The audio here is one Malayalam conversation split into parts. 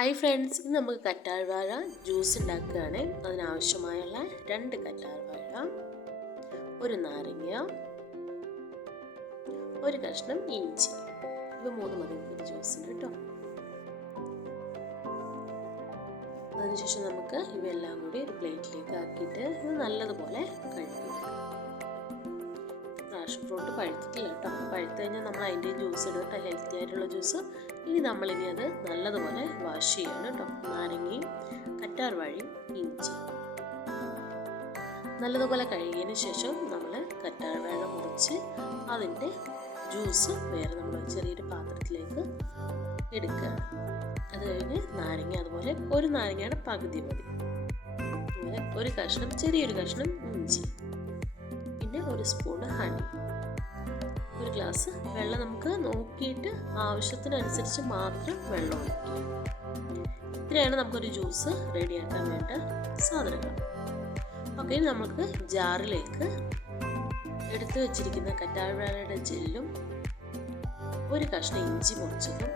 ഹായ് ഫ്രണ്ട്സ് ഇന്ന് നമുക്ക് കറ്റാർവാഴ ജ്യൂസ് ഉണ്ടാക്കുകയാണ്. അതിനാവശ്യമായുള്ള രണ്ട് കറ്റാർവാഴ ഒരു നാരങ്ങ ഒരു കഷ്ണം ഇഞ്ചി. ഇവ മൂന്ന് മതി ഒരു ജ്യൂസിന് കേട്ടോ. അതിനുശേഷം നമുക്ക് ഇവയെല്ലാം കൂടി ഒരു പ്ലേറ്റിലേക്ക് ആക്കിയിട്ട് ഇത് നല്ലതുപോലെ കഴുകിയെടുക്കാം പാഷൻ ഫ്രൂട്ട് പഴുത്തിട്ടില്ല കേട്ടോ. അപ്പോൾ പഴുത്ത് കഴിഞ്ഞാൽ നമ്മൾ അതിന്റെ ജ്യൂസ് ഇടും കേട്ടോ ഹെൽത്തി ആയിട്ടുള്ള ജ്യൂസ് ഇനി നമ്മളിനി അത് നല്ലതുപോലെ വാഷ് ചെയ്യണം കേട്ടോ. നാരങ്ങയും കറ്റാർ വാഴയും ഇഞ്ചി. നല്ലതുപോലെ കഴുകിയതിന് ശേഷം നമ്മൾ കറ്റാർ വാഴ മുറിച്ച് അതിന്റെ ജ്യൂസ് വേറെ നമ്മൾ ചെറിയൊരു പാത്രത്തിലേക്ക് എടുക്കുക. അത് കഴിഞ്ഞ് നാരങ്ങ അതുപോലെ ഒരു നാരങ്ങയുടെ പകുതി മതി. ഒരു കഷ്ണം ചെറിയൊരു കഷ്ണം ഇഞ്ചി. പിന്നെ ഒരു സ്പൂൺ ഹണി ഒരു ഗ്ലാസ് വെള്ളം നമുക്ക് നോക്കിയിട്ട് ആവശ്യത്തിനനുസരിച്ച് മാത്രം വെള്ളം ഒഴിക്കുക. ഇത്രയാണ് നമുക്കൊരു ജ്യൂസ് റെഡിയാക്കാൻ വേണ്ട സാധനങ്ങൾ. ഓക്കെ നമുക്ക് ജാറിലേക്ക് എടുത്തു വെച്ചിരിക്കുന്ന കറ്റാഴ്വാഴയുടെ ജെല്ലും ഒരു കഷ്ണം ഇഞ്ചി മുറിച്ചതും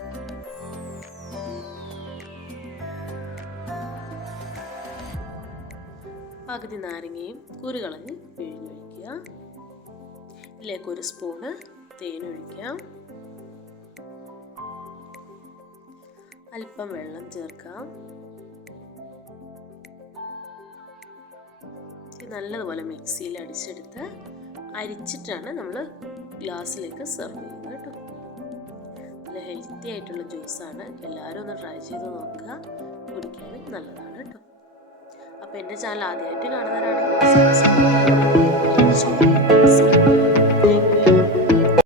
പകുതി നാരങ്ങയും കുരുകളഞ്ഞ് പിഴിഞ്ഞൊഴിക്കുക ഇതിലേക്ക് ഒരു സ്പൂണ് തേൻ ഒഴിക്കുക അല്പം വെള്ളം ചേർക്കാം. നല്ലതുപോലെ മിക്സിയിൽ അടിച്ചെടുത്ത് അരിച്ചിട്ടാണ് നമ്മൾ ഗ്ലാസ്സിലേക്ക് സെർവ് ചെയ്യുന്നത് കേട്ടോ. നല്ല ഹെൽത്തി ആയിട്ടുള്ള ജ്യൂസാണ്. എല്ലാവരും ഒന്ന് ട്രൈ ചെയ്ത് നോക്കുക. കുടിക്കാൻ നല്ലതാണ് കേട്ടോ. അപ്പോൾ എന്റെ ചാനൽ ആദ്യമായിട്ട് കാണുന്നവരാണെങ്കിൽ